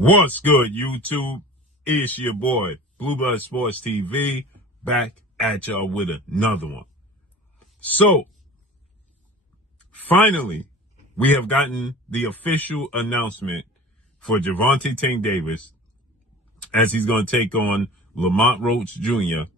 What's good, YouTube? It's your boy, Blue Blood Sports TV, back at y'all with another one. So, finally, we have gotten the official announcement for Gervonta Tank Davis as he's going to take on Lamont Roach Jr.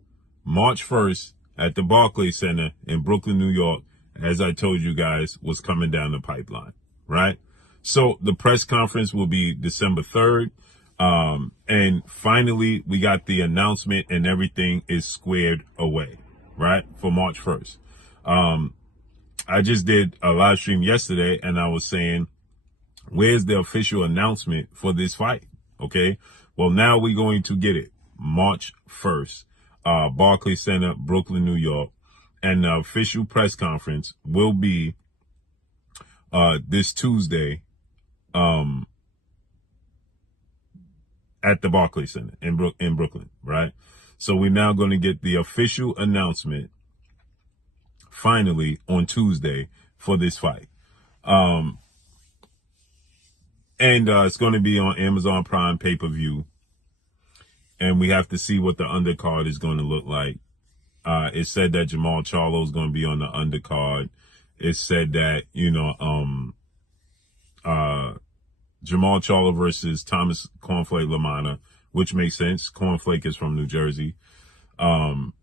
March 1st at the Barclays Center in Brooklyn, New York, as I told you guys, was coming down the pipeline, right? So the press conference will be December 3rd. And finally, we got the announcement and everything is squared away, right? For March 1st. I just did a live stream yesterday and I was saying, where's the official announcement for this fight? Okay. Well, now we're going to get it. March 1st, Barclays Center, Brooklyn, New York. And the official press conference will be, this Tuesday, at the Barclays Center in Brooklyn, right? So we're now going to get the official announcement finally on Tuesday for this fight. And it's going to be on Amazon Prime pay-per-view. And we have to see what the undercard is going to look like. It said that Jamal Charlo is going to be on the undercard. It said that, Jamal Charlo versus Thomas Cornflake LaManna, which makes sense. Cornflake is from New Jersey. And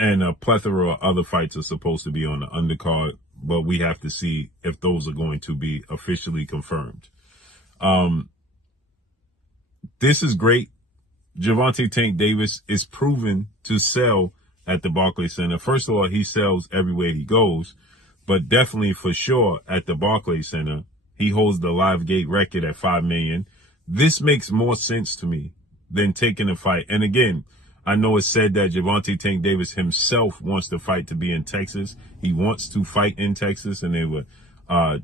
a plethora of other fights are supposed to be on the undercard, but we have to see if those are going to be officially confirmed. This is great. Gervonta Tank Davis is proven to sell at the Barclays Center. First of all, he sells everywhere he goes, but definitely for sure at the Barclays Center, he holds the live gate record at 5 million. This makes more sense to me than taking a fight. And again, I know it's said that Gervonta Tank Davis himself wants the fight to be in Texas. He wants to fight in Texas, and they were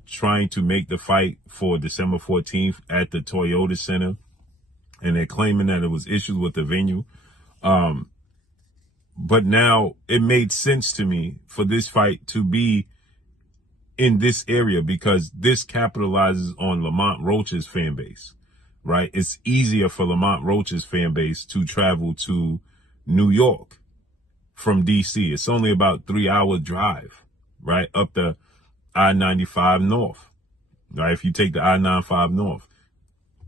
trying to make the fight for December 14th at the Toyota Center. And they're claiming that it was issues with the venue. But now it made sense to me for this fight to be in this area because this capitalizes on Lamont Roach's fan base, right? It's easier for Lamont Roach's fan base to travel to New York from DC. It's only about 3-hour drive, right? Up the I-95 North, right? If you take the I-95 North,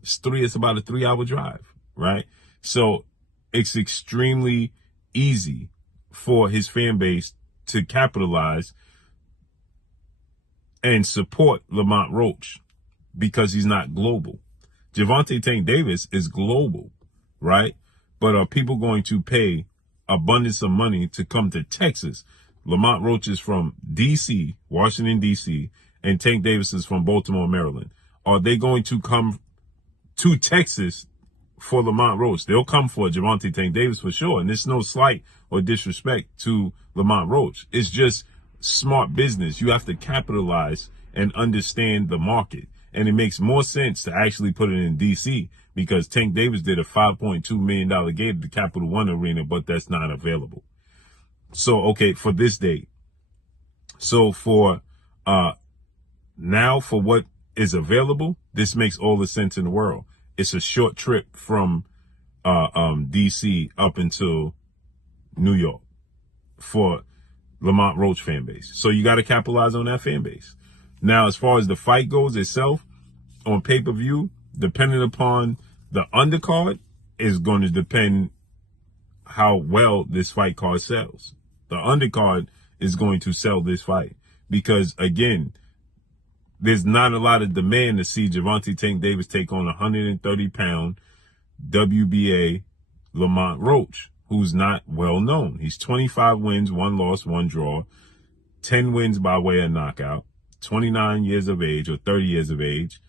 it's about a 3-hour drive, right? So it's extremely easy for his fan base to capitalize and support Lamont Roach because he's not global. Gervonta Tank Davis is global, right? But are people going to pay abundance of money to come to Texas? Lamont Roach is from D.C., Washington, D.C., and Tank Davis is from Baltimore, Maryland. Are they going to come to Texas for Lamont Roach? They'll come for Gervonta Tank Davis for sure. And there's no slight or disrespect to Lamont Roach. It's just smart business. You have to capitalize and understand the market. And it makes more sense to actually put it in DC because Tank Davis did a $5.2 million gate at the Capital One Arena, but that's not available. So, okay, for this date. So for now, for what is available, this makes all the sense in the world. It's a short trip from DC up until New York for Lamont Roach fan base. So you got to capitalize on that fan base. Now, as far as the fight goes itself, on pay-per-view, depending upon the undercard, is going to depend how well this fight card sells. The undercard is going to sell this fight because, again, there's not a lot of demand to see Gervonta Tank Davis take on 130-pound WBA Lamont Roach, who's not well known. He's 25 wins, 1 loss, 1 draw, 10 wins by way of knockout, 29 years of age or 30 years of age.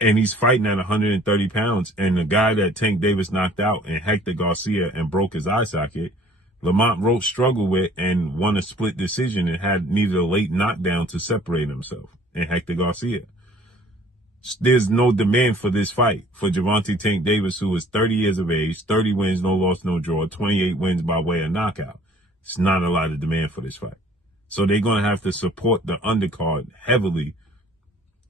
And he's fighting at 130 pounds. And the guy that Tank Davis knocked out and Hector Garcia and broke his eye socket, Lamont Roach struggled with and won a split decision and needed a late knockdown to separate himself and Hector Garcia. There's no demand for this fight for Gervonta Tank Davis, who is 30 years of age, 30 wins, no loss, no draw, 28 wins by way of knockout. It's not a lot of demand for this fight. So they're going to have to support the undercard heavily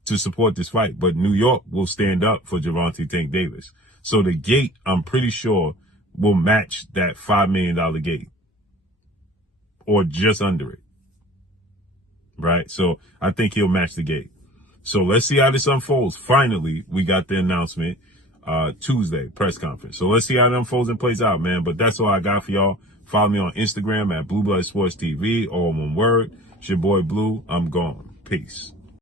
to support this fight, but New York will stand up for Gervonta Tank Davis. So the gate, I'm pretty sure, will match that $5 million gate, or just under it, right? So I think he'll match the gate. So let's see how this unfolds. Finally, we got the announcement Tuesday, press conference. So let's see how it unfolds and plays out, man. But that's all I got for y'all. Follow me on Instagram at Blue Blood Sports TV, all one word. It's your boy Blue. I'm gone. Peace.